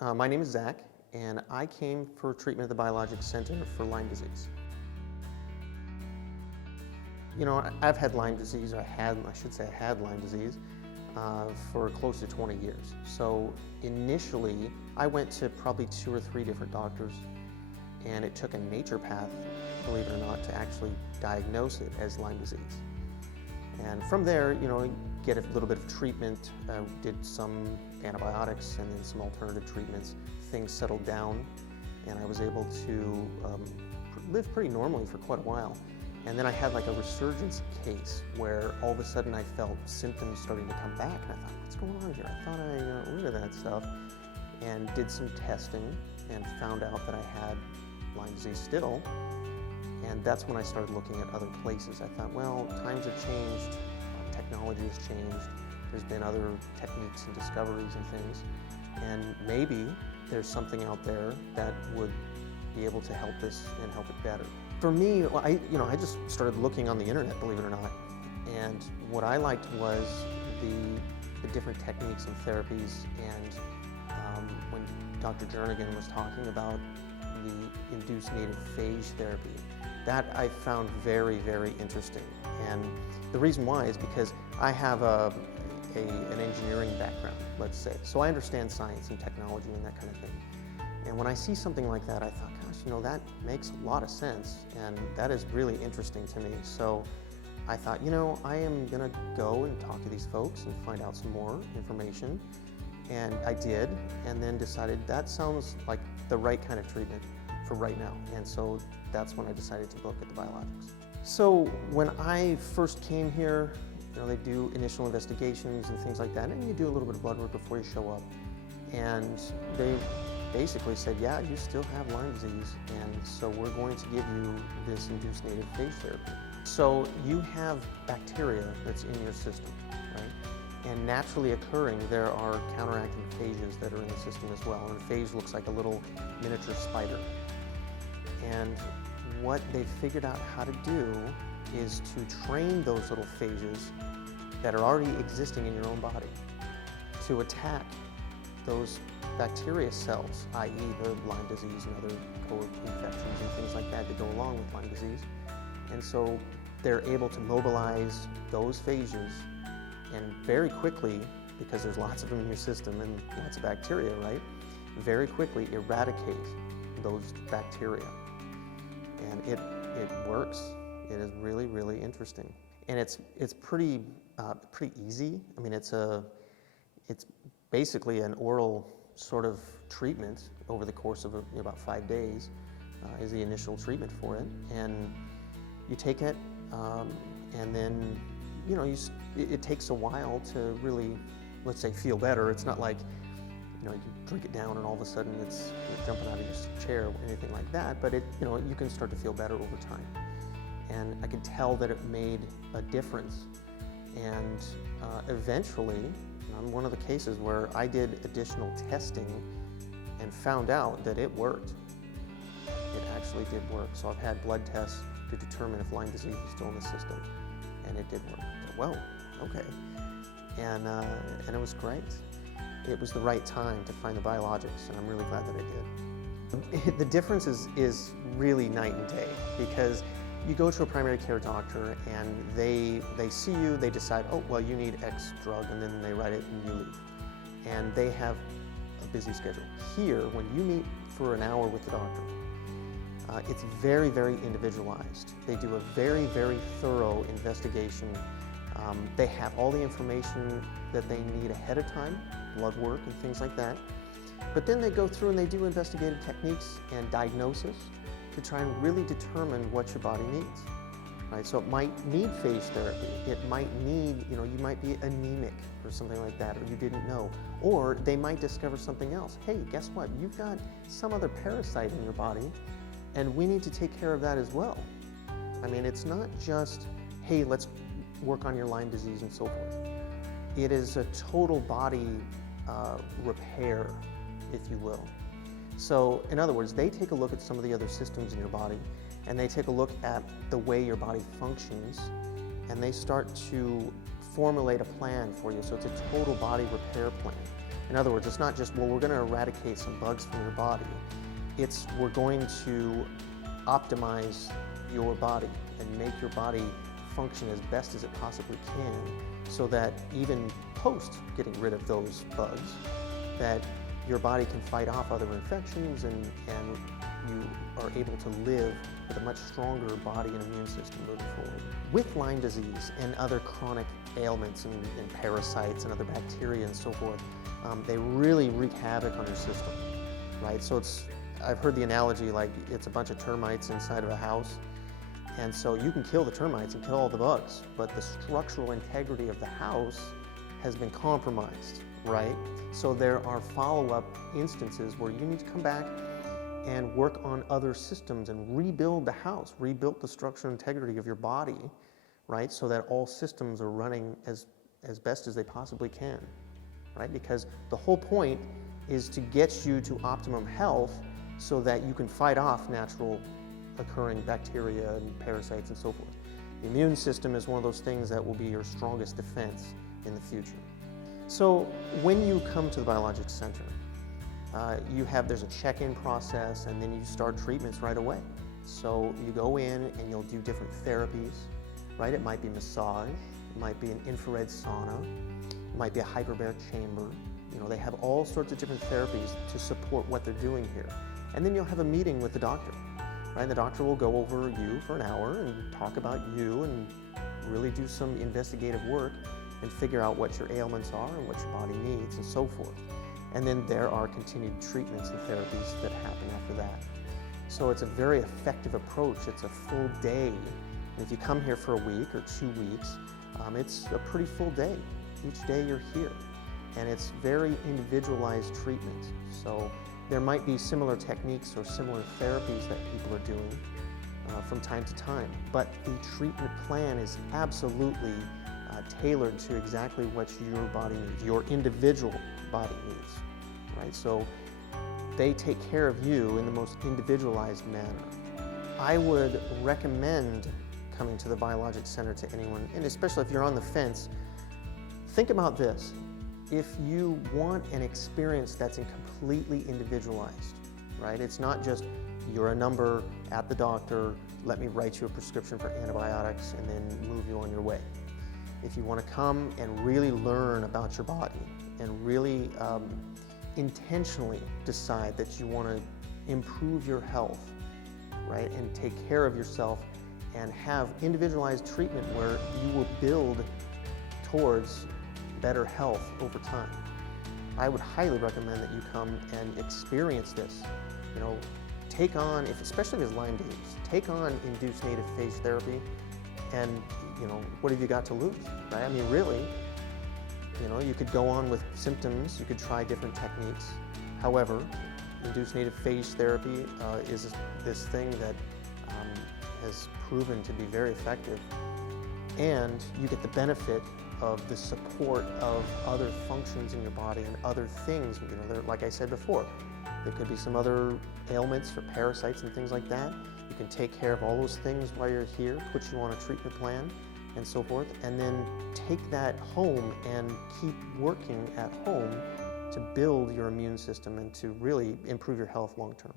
My name is Zack, and I came for treatment at the Biologix Center for Lyme disease. You know, I've had Lyme disease, I had Lyme disease for close to 20 years. So initially, I went to probably 2 or 3 different doctors, and it took a naturopath, believe it or not, to actually diagnose it as Lyme disease. And from there, you know, get a little bit of treatment, did some antibiotics and then some alternative treatments. Things settled down, and I was able to live pretty normally for quite a while. And then I had like a resurgence case where all of a sudden I felt symptoms starting to come back, and I thought, what's going on here? I thought I got rid of that stuff, and did some testing and found out that I had Lyme disease still. And that's when I started looking at other places. I thought, well, times have changed, technology has changed, there's been other techniques and discoveries and things, and maybe there's something out there that would be able to help this and help it better. For me, I just started looking on the internet, believe it or not, and what I liked was the different techniques and therapies, and when Dr. Jernigan was talking about the Induced Native Phage Therapy, that I found very, very interesting. And the reason why is because I have an engineering background, let's say. So I understand science and technology and that kind of thing. And when I see something like that, I thought, gosh, you know, that makes a lot of sense. And that is really interesting to me. So I thought, you know, I am gonna go and talk to these folks and find out some more information. And I did, and then decided that sounds like the right kind of treatment for right now. And so that's when I decided to look at the Biologix. So when I first came here, you know, they do initial investigations and things like that, and you do a little bit of blood work before you show up. And they basically said, yeah, you still have Lyme disease, and so we're going to give you this Induced Native Phage Therapy. So you have bacteria that's in your system, right? And naturally occurring, there are counteracting phages that are in the system as well. And a phage looks like a little miniature spider. And what they figured out how to do is to train those little phages that are already existing in your own body to attack those bacteria cells, i.e. the Lyme disease and other co-infections and things like that go along with Lyme disease. And so they're able to mobilize those phages and very quickly, because there's lots of them in your system and lots of bacteria, right? Very quickly eradicate those bacteria. And it works. It is really, really interesting. And it's pretty easy. I mean, it's basically an oral sort of treatment over the course of about 5 days is the initial treatment for it. And you take it, and then, you know, it takes a while to really, let's say, feel better. It's not like, you know, you drink it down and all of a sudden you're jumping out of your chair or anything like that, but you can start to feel better over time. And I could tell that it made a difference. And eventually, on one of the cases where I did additional testing and found out that it worked. It actually did work. So I've had blood tests to determine if Lyme disease is still in the system, and it did work. Well, okay. And it was great. It was the right time to find the Biologix, and I'm really glad that I did. The difference is really night and day, because you go to a primary care doctor and they see you, they decide, oh, well, you need X drug, and then they write it and you leave. And they have a busy schedule. Here, when you meet for an hour with the doctor, it's very, very individualized. They do a very, very thorough investigation. They have all the information that they need ahead of time, blood work and things like that. But then they go through and they do investigative techniques and diagnosis to try and really determine what your body needs, right? So it might need phage therapy. It might need, you might be anemic or something like that, or you didn't know. Or they might discover something else. Hey, guess what? You've got some other parasite in your body, and we need to take care of that as well. I mean, it's not just, hey, let's work on your Lyme disease and so forth. It is a total body repair, if you will. So, in other words, they take a look at some of the other systems in your body, and they take a look at the way your body functions, and they start to formulate a plan for you. So it's a total body repair plan. In other words, it's not just, well, we're going to eradicate some bugs from your body. It's we're going to optimize your body and make your body function as best as it possibly can, so that even post getting rid of those bugs, that your body can fight off other infections and you are able to live with a much stronger body and immune system moving forward. With Lyme disease and other chronic ailments and parasites and other bacteria and so forth, they really wreak havoc on your system, right? So I've heard the analogy like it's a bunch of termites inside of a house, and so you can kill the termites and kill all the bugs, but the structural integrity of the house has been compromised, right? So there are follow-up instances where you need to come back and work on other systems and rebuild the house, rebuild the structural integrity of your body, right? So that all systems are running as best as they possibly can, right? Because the whole point is to get you to optimum health so that you can fight off natural occurring bacteria and parasites and so forth. The immune system is one of those things that will be your strongest defense in the future. So when you come to the Biologix Center, there's a check-in process, and then you start treatments right away. So you go in and you'll do different therapies, right? It might be massage, it might be an infrared sauna, it might be a hyperbaric chamber. You know, they have all sorts of different therapies to support what they're doing here. And then you'll have a meeting with the doctor, right? The doctor will go over you for an hour and talk about you and really do some investigative work and figure out what your ailments are and what your body needs and so forth. And then there are continued treatments and therapies that happen after that. So it's a very effective approach. It's a full day. And if you come here for a week or 2 weeks, it's a pretty full day. Each day you're here. And it's very individualized treatment. So there might be similar techniques or similar therapies that people are doing from time to time, but the treatment plan is absolutely tailored to exactly what your body needs, your individual body needs, right? So they take care of you in the most individualized manner. I would recommend coming to the Biologix Center to anyone, and especially if you're on the fence, think about this. If you want an experience that's completely individualized, right? It's not just you're a number at the doctor, let me write you a prescription for antibiotics and then move you on your way. If you want to come and really learn about your body and really intentionally decide that you want to improve your health, right? And take care of yourself and have individualized treatment where you will build towards better health over time. I would highly recommend that you come and experience this. You know, take on, especially if it's Lyme disease, take on Induced Native Phage Therapy, and you know, what have you got to lose, right? I mean, really, you know, you could go on with symptoms, you could try different techniques. However, Induced Native Phage Therapy is this thing that has proven to be very effective, and you get the benefit of the support of other functions in your body and other things. You know, like I said before, there could be some other ailments for parasites and things like that. You can take care of all those things while you're here, put you on a treatment plan and so forth, and then take that home and keep working at home to build your immune system and to really improve your health long term.